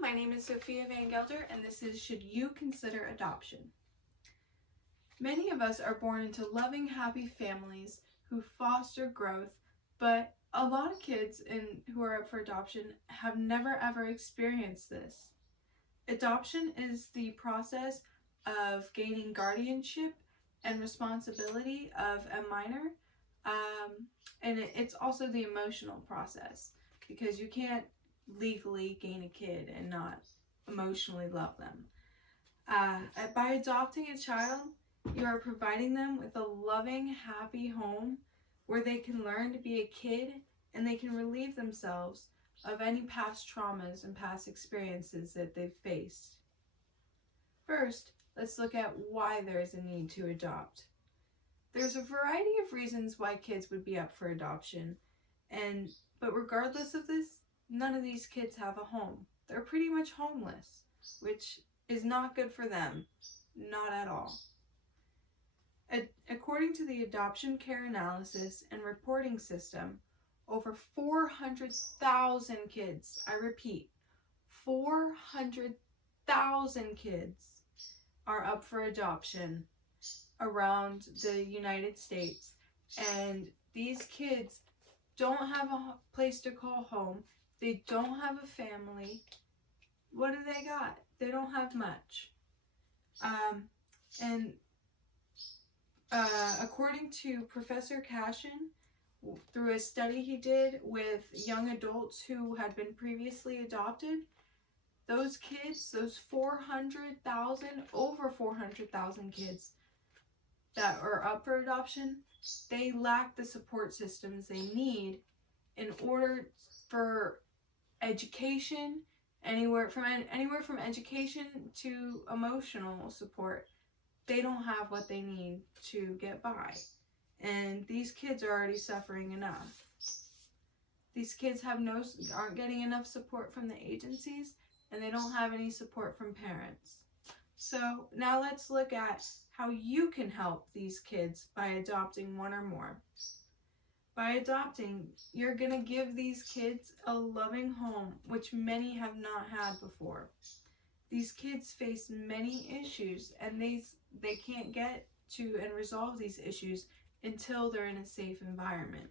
my name is Sophia Van Gelder, and this is Should You Consider Adoption? Many of us are born into loving, happy families who foster growth, but a lot of kids who are up for adoption have never ever experienced this. Adoption is the process of gaining guardianship and responsibility of a minor, and it's also the emotional process, because you can't legally gain a kid and not emotionally love them. By adopting a child, you are providing them with a loving, happy home where they can learn to be a kid and they can relieve themselves of any past traumas and past experiences that they've faced. First, let's look at why there is a need to adopt. There's a variety of reasons why kids would be up for adoption, but regardless of this, none of these kids have a home. They're pretty much homeless, which is not good for them, not at all. According to the Adoption Care Analysis and Reporting System, over 400,000 kids, I repeat, 400,000 kids are up for adoption around the United States, and these kids don't have a place to call home. They don't have a family. What do they got? They don't have much. According to Professor Cashin, through a study he did with young adults who had been previously adopted, those kids, those 400,000, over 400,000 kids that are up for adoption, they lack the support systems they need in order for education, anywhere from education to emotional support. They don't have what they need to get by, and these kids are already suffering enough. These kids aren't getting enough support from the agencies, and they don't have any support from parents. So now let's look at how you can help these kids by adopting one or more. By adopting, you're going to give these kids a loving home, which many have not had before. These kids face many issues, and they can't get to and resolve these issues until they're in a safe environment.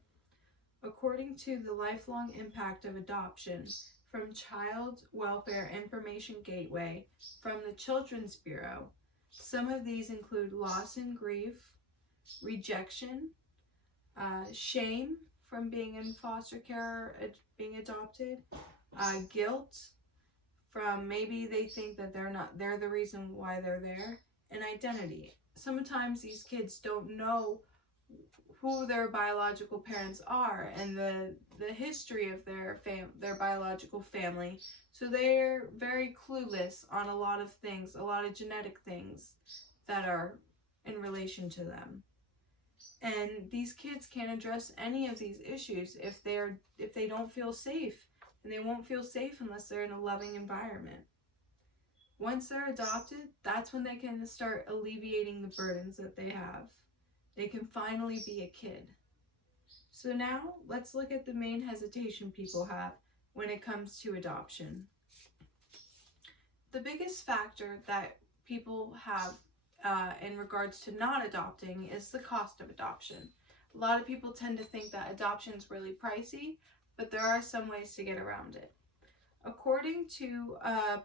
According to the Lifelong Impact of Adoption from Child Welfare Information Gateway from the Children's Bureau, some of these include loss and grief, rejection, shame from being in foster care or being adopted, guilt from maybe they think that they're the reason why they're there, and identity. Sometimes these kids don't know who their biological parents are and the history of their biological family, so they're very clueless on a lot of things, a lot of genetic things that are in relation to them. And these kids can't address any of these issues if they don't feel safe, and they won't feel safe unless they're in a loving environment. Once they're adopted, that's when they can start alleviating the burdens that they have. They can finally be a kid. So now let's look at the main hesitation people have when it comes to adoption. The biggest factor that people have in regards to not adopting is the cost of adoption. A lot of people tend to think that adoption is really pricey, but there are some ways to get around it. According to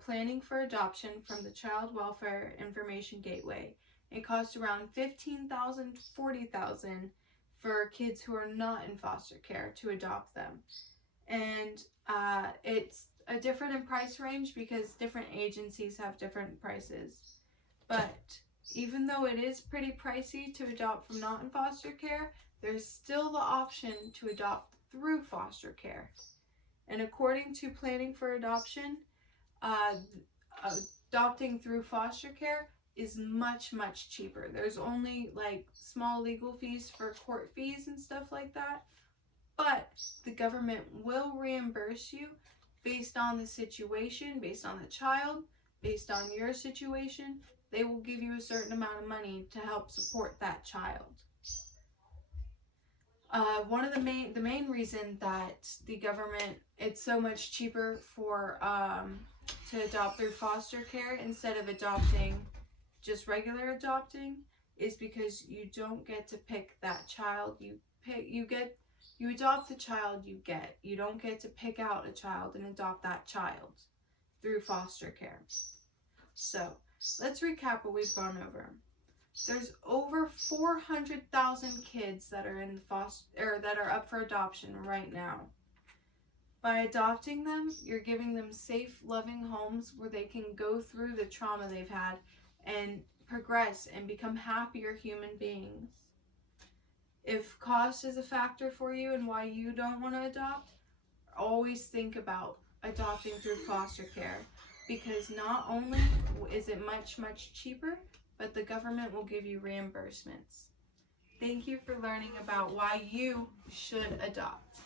Planning for Adoption from the Child Welfare Information Gateway, it costs around $15,000 to $40,000 for kids who are not in foster care to adopt them. And it's a different in price range because different agencies have different prices. But even though it is pretty pricey to adopt from not in foster care, there's still the option to adopt through foster care. And according to Planning for Adoption, adopting through foster care is much, much cheaper. There's only like small legal fees for court fees and stuff like that, but the government will reimburse you based on the situation, based on the child, based on your situation. They will give you a certain amount of money to help support that child. One of the main reason that the government, it's so much cheaper for to adopt through foster care instead of adopting, just regular adopting, is because you don't get to pick that child. You adopt the child you get. You don't get to pick out a child and adopt that child through foster care. So let's recap what we've gone over. There's over 400,000 kids that are in that are up for adoption right now. By adopting them, you're giving them safe, loving homes where they can go through the trauma they've had and progress and become happier human beings. If cost is a factor for you and why you don't want to adopt, always think about adopting through foster care, because not only is it much, much cheaper, but the government will give you reimbursements. Thank you for learning about why you should adopt.